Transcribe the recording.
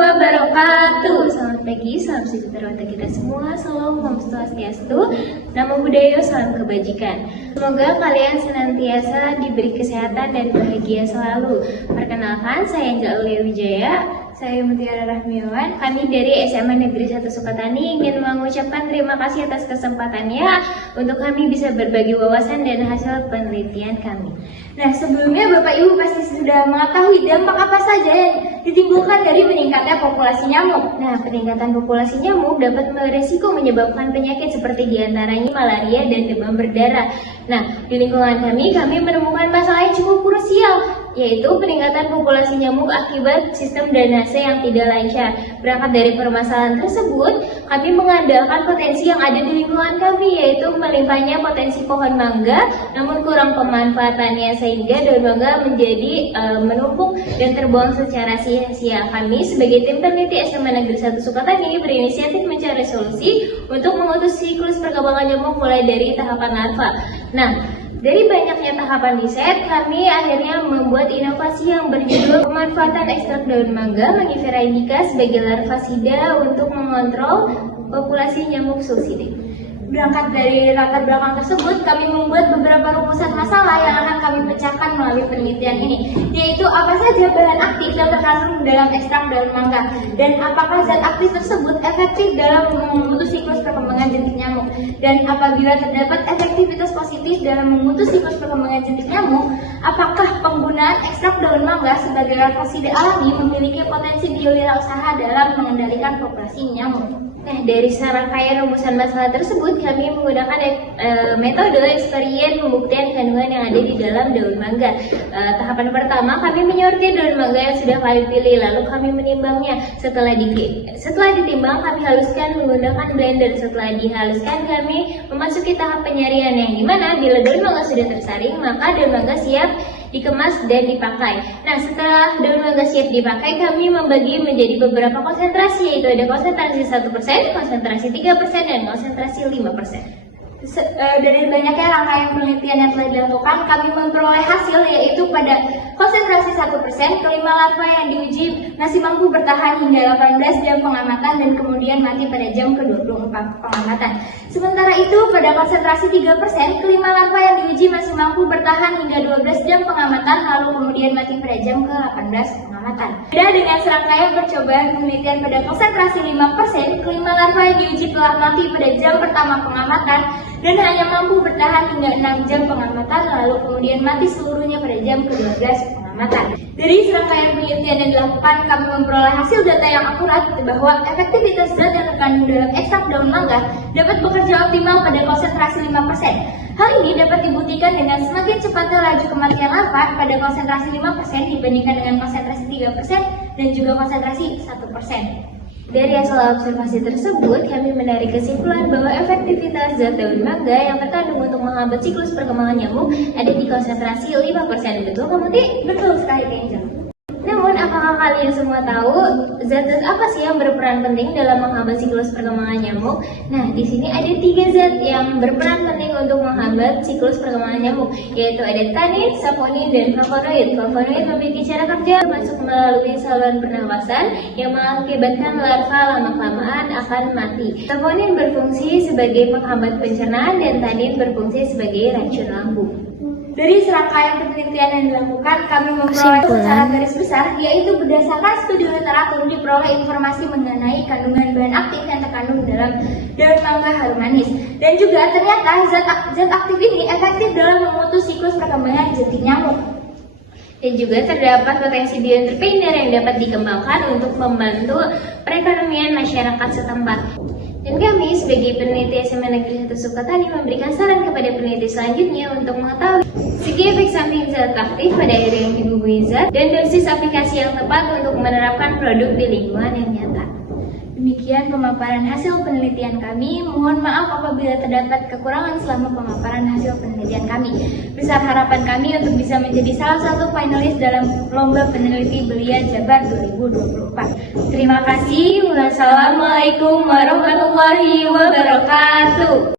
wabarakatuh. Selamat pagi, salam sejahtera untuk kita semua. Salam Om Swastiastu, Namo Buddhaya, salam kebajikan. Semoga kalian senantiasa diberi kesehatan dan bahagia selalu. Perkenalkan, saya Angel Aulia Wijaya. Saya Mutiara Rahmiawan. Kami dari SMA Negeri 1 Sukatani ingin mengucapkan terima kasih atas kesempatannya untuk kami bisa berbagi wawasan dan hasil penelitian kami. Nah, sebelumnya Bapak Ibu pasti sudah mengetahui dampak apa saja yang ditimbulkan dari meningkatnya populasi nyamuk. Nah, peningkatan populasi nyamuk dapat beresiko menyebabkan penyakit seperti diantaranya malaria dan demam berdarah. Nah, di lingkungan kami menemukan masalah yang cukup krusial, yaitu peningkatan populasi nyamuk akibat sistem drainase yang tidak lancar. Berangkat dari permasalahan tersebut, kami mengandalkan potensi yang ada di lingkungan kami, yaitu melimpahnya potensi pohon mangga, namun kurang pemanfaatannya sehingga daun mangga menjadi menumpuk dan terbuang secara sia-sia. Kami sebagai tim peneliti SMA Negeri 1 Sukatani berinisiatif mencari solusi untuk memutus siklus perkembangan nyamuk mulai dari tahapan larva. Nah, dari banyaknya tahapan riset, kami akhirnya membuat inovasi yang berjudul pemanfaatan ekstrak daun mangga Mangifera indica sebagai larvasida untuk mengontrol populasi nyamuk sulcide. Berangkat dari latar belakang tersebut, kami membuat beberapa rumusan masalah yang akan kami pecahkan melalui penelitian ini, yaitu apa saja bahan aktif yang terkandung dalam ekstrak daun mangga, dan apakah zat aktif tersebut efektif dalam memutus siklus perkembangan jentik nyamuk, dan apabila terdapat efektivitas positif dalam memutus siklus perkembangan jentik nyamuk, apakah penggunaan ekstrak daun mangga sebagai larvasida alami memiliki potensi biowirausaha dalam mengendalikan populasi nyamuk. Nah, dari serangkaian rumusan masalah tersebut, kami menggunakan metode eksperimen pembuktian kandungan yang ada di dalam daun mangga. Tahapan pertama, kami menyortir daun mangga yang sudah kami pilih, lalu kami menimbangnya. Setelah ditimbang, kami haluskan menggunakan blender. Setelah dihaluskan, kami memasuki tahap penyaringan yang dimana bila daun mangga sudah tersaring, maka daun mangga siap dikemas dan dipakai. Nah, setelah daun mangga siap dipakai, kami membagi menjadi beberapa konsentrasi, yaitu ada konsentrasi 1%, konsentrasi 3%, dan konsentrasi 5%. Dari banyaknya rangkaian penelitian yang telah dilakukan, kami memperoleh hasil yaitu pada konsentrasi 1%, kelima larva yang diuji masih mampu bertahan hingga 18 jam pengamatan dan kemudian mati pada jam ke-24 pengamatan. Sementara itu, pada konsentrasi 3%, kelima larva yang diuji masih mampu bertahan hingga 12 jam pengamatan lalu kemudian mati pada jam ke-18 pengamatan. Beda dengan serangkaian percobaan penelitian pada konsentrasi 5%, kelima larva yang diuji telah mati pada jam pertama pengamatan dan hanya mampu bertahan hingga 6 jam pengamatan lalu kemudian mati seluruhnya pada jam ke-12 pengamatan. Dari serangkaian penelitian yang dilakukan, kami memperoleh hasil data yang akurat bahwa efektivitas zat yang terkandung dalam ekstrak daun mangga dapat bekerja optimal pada konsentrasi 5%. Hal ini dapat dibuktikan dengan semakin cepatnya laju kematian larva pada konsentrasi 5% dibandingkan dengan konsentrasi 3% dan juga konsentrasi 1%. Dari hasil observasi tersebut, kami menarik kesimpulan bahwa efektivitas zat daun mangga yang terkandung untuk menghambat siklus perkembangan nyamuk ada di konsentrasi 5%. Betul kamu, Ti? Betul sekali, Angel. Namun, apakah kalian semua tahu zat-zat apa sih yang berperan penting dalam menghambat siklus perkembangan nyamuk? Nah, di sini ada 3 zat yang berperan penting untuk menghambat siklus perkembangan nyamuk, yaitu ada tannin, saponin, dan flavonoid. Flavonoid memiliki cara kerja masuk melalui saluran pernapasan yang mengakibatkan larva lama-kelamaan akan mati. Saponin berfungsi sebagai penghambat pencernaan dan tannin berfungsi sebagai racun lambung. Dari serangkaian penelitian yang dilakukan, kami memperoleh secara garis besar, yaitu berdasarkan studi literatur diperoleh informasi mengenai kandungan bahan aktif yang terkandung dalam daun mangga harum manis. Dan juga ternyata zat aktif ini efektif dalam memutus siklus perkembangan jentik nyamuk. Dan juga terdapat potensi bioentrepreneur yang dapat dikembangkan untuk membantu perekonomian masyarakat setempat. Dan kami sebagai peneliti SMA Negeri 1 Sukatani memberikan saran kepada peneliti selanjutnya untuk mengetahui segi efek samping zat aktif pada air yang dibubuhi zat dan dosis aplikasi yang tepat untuk menerapkan produk di lingkungan yang nyata. Demikian pemaparan hasil penelitian kami. Mohon maaf apabila terdapat kekurangan selama pemaparan hasil penelitian kami. Besar harapan kami untuk bisa menjadi salah satu finalis dalam Lomba Peneliti Belia Jabar 2024. Terima kasih. Wassalamualaikum warahmatullahi wabarakatuh.